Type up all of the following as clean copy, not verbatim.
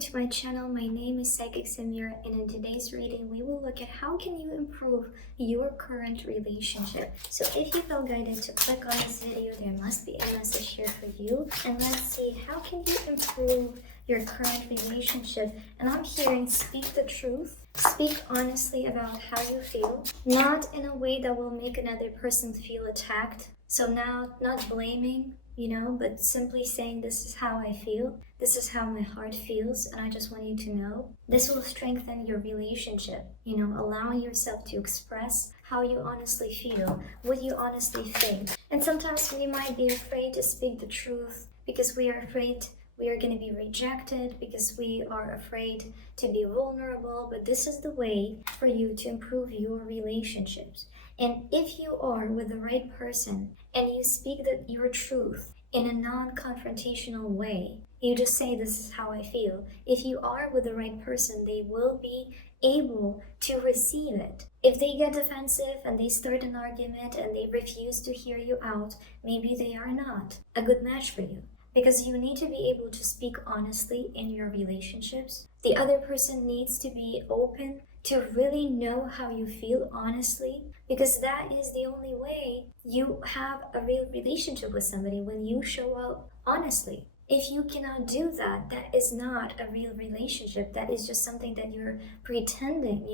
to my channel. My name is Psychic Samira, and in today's reading we will look at how can you improve your current relationship. So if you feel guided to click on this video, there must be a message here for you, and let's see how can you improve your current relationship. And I'm hearing speak the truth, speak honestly about how you feel, not in a way that will make another person feel attacked. So now, not blaming, but simply saying, this is how I feel, this is how my heart feels, and I just want you to know. This will strengthen your relationship, allowing yourself to express how you honestly feel, what you honestly think. And sometimes we might be afraid to speak the truth because we are afraid we are going to be rejected, because we are afraid to be vulnerable. But this is the way for you to improve your relationships. And if you are with the right person and you speak your truth in a non-confrontational way, you just say, this is how I feel. If you are with the right person, they will be able to receive it. If they get defensive and they start an argument and they refuse to hear you out, maybe they are not a good match for you. Because you need to be able to speak honestly in your relationships. The other person needs to be open to really know how you feel honestly, because that is the only way you have a real relationship with somebody, when you show up honestly. If you cannot do that, that is not a real relationship. That is just something that you're pretending,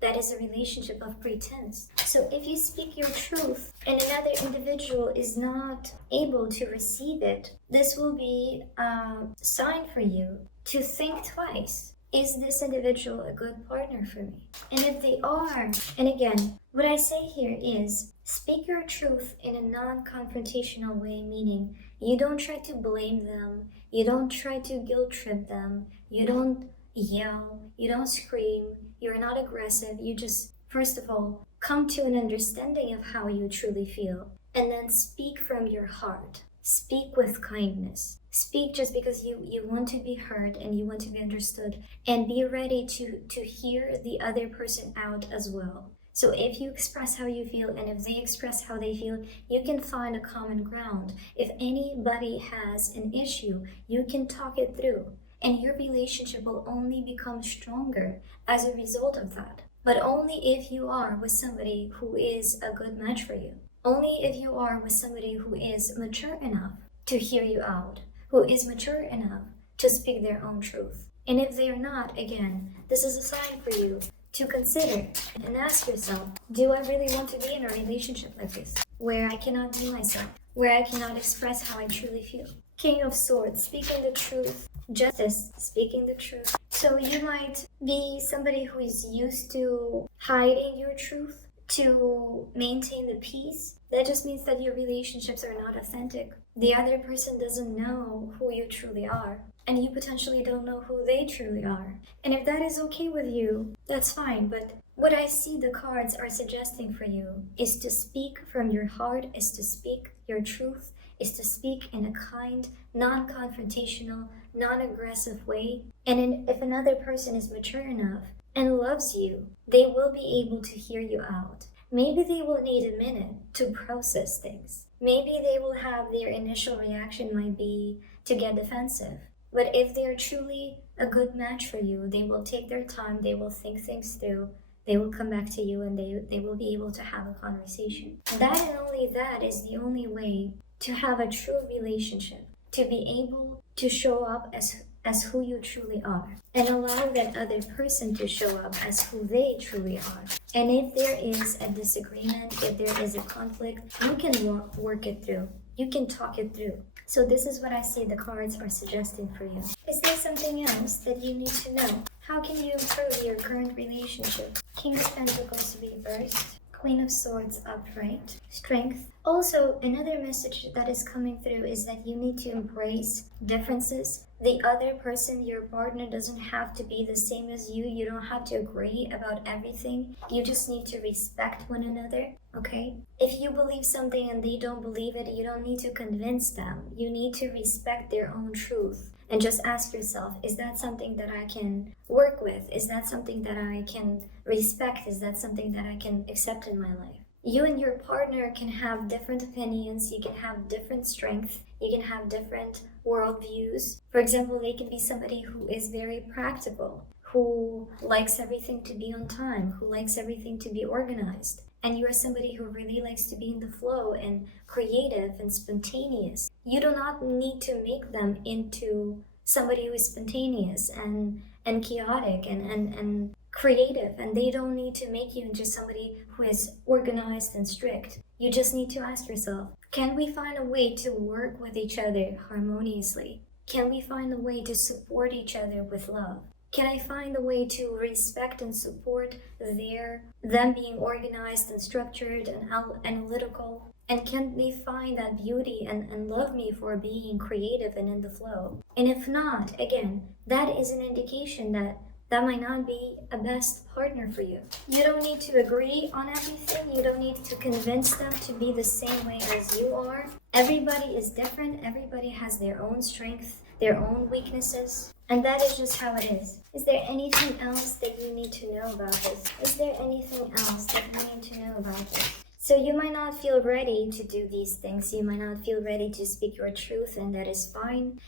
that is a relationship of pretense. So if you speak your truth and another individual is not able to receive it, this will be a sign for you to think twice. Is this individual a good partner for me? And if they are, and again, what I say here is speak your truth in a non-confrontational way, meaning you don't try to blame them, you don't try to guilt trip them, you don't yell, you don't scream, you're not aggressive. You just, first of all, come to an understanding of how you truly feel, and then speak from your heart. Speak with kindness. Speak just because you want to be heard and you want to be understood, and be ready to hear the other person out as well. So if you express how you feel and if they express how they feel, you can find a common ground. If anybody has an issue, you can talk it through, and your relationship will only become stronger as a result of that. But only if you are with somebody who is a good match for you. Only if you are with somebody who is mature enough to hear you out, who is mature enough to speak their own truth. And if they are not, again, this is a sign for you to consider and ask yourself, do I really want to be in a relationship like this, where I cannot be myself, where I cannot express how I truly feel? King of Swords, speaking the truth. Justice, speaking the truth. So you might be somebody who is used to hiding your truth to maintain the peace. That just means that your relationships are not authentic. The other person doesn't know who you truly are, and you potentially don't know who they truly are. And if that is okay with you, that's fine. But what I see the cards are suggesting for you is to speak from your heart, is to speak your truth, is to speak in a kind, non-confrontational, non-aggressive way. And if another person is mature enough and loves you, they will be able to hear you out. Maybe they will need a minute to process things. Maybe they will have their initial reaction might be to get defensive. But if they are truly a good match for you, they will take their time, they will think things through, they will come back to you, and they will be able to have a conversation. That and only that is the only way to have a true relationship, to be able to show up as who you truly are, and allow that other person to show up as who they truly are. And if there is a disagreement, if there is a conflict, you can work it through. You can talk it through. So this is what I see the cards are suggesting for you. Is there something else that you need to know? How can you improve your current relationship? King of Pentacles reversed. Queen of Swords upright. Strength. Also, another message that is coming through is that you need to embrace differences. The other person, your partner, doesn't have to be the same as you. You don't have to agree about everything. You just need to respect one another, okay? If you believe something and they don't believe it, you don't need to convince them. You need to respect their own truth. And just ask yourself, is that something that I can work with? Is that something that I can respect? Is that something that I can accept in my life? You and your partner can have different opinions, you can have different strengths, you can have different worldviews. For example, they can be somebody who is very practical, who likes everything to be on time, who likes everything to be organized. And you are somebody who really likes to be in the flow and creative and spontaneous. You do not need to make them into somebody who is spontaneous and chaotic and creative, and they don't need to make you into somebody who is organized and strict. You just need to ask yourself, can we find a way to work with each other harmoniously? Can we find a way to support each other with love? Can I find a way to respect and support them being organized and structured and analytical? And can they find that beauty and love me for being creative and in the flow? And if not, again, that is an indication that might not be a best partner for you. You don't need to agree on everything. You don't need to convince them to be the same way as you are. Everybody is different. Everybody has their own strengths, their own weaknesses, and that is just how it is. Is there anything else that you need to know about this? Is there anything else that you need to know about this? So you might not feel ready to do these things. You might not feel ready to speak your truth, and that is fine.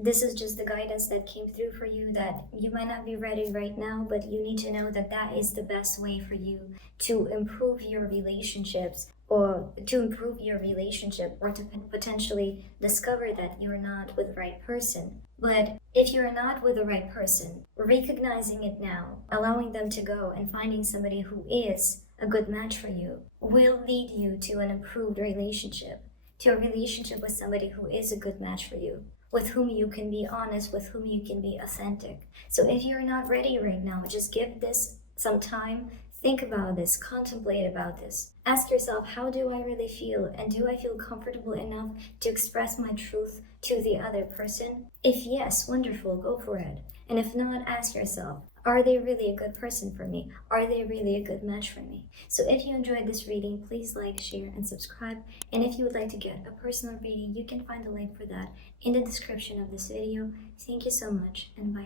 This is just the guidance that came through for you, that you might not be ready right now, but you need to know that that is the best way for you to improve your relationships, or to potentially discover that you're not with the right person. But if you're not with the right person, recognizing it now, allowing them to go and finding somebody who is a good match for you will lead you to an improved relationship, to a relationship with somebody who is a good match for you, with whom you can be honest, with whom you can be authentic. So if you're not ready right now, just give this some time. Think about this, contemplate about this. Ask yourself, how do I really feel? And do I feel comfortable enough to express my truth to the other person? If yes, wonderful, go for it. And if not, ask yourself, are they really a good person for me? Are they really a good match for me? So if you enjoyed this reading, please like, share, and subscribe. And if you would like to get a personal reading, you can find the link for that in the description of this video. Thank you so much, and bye.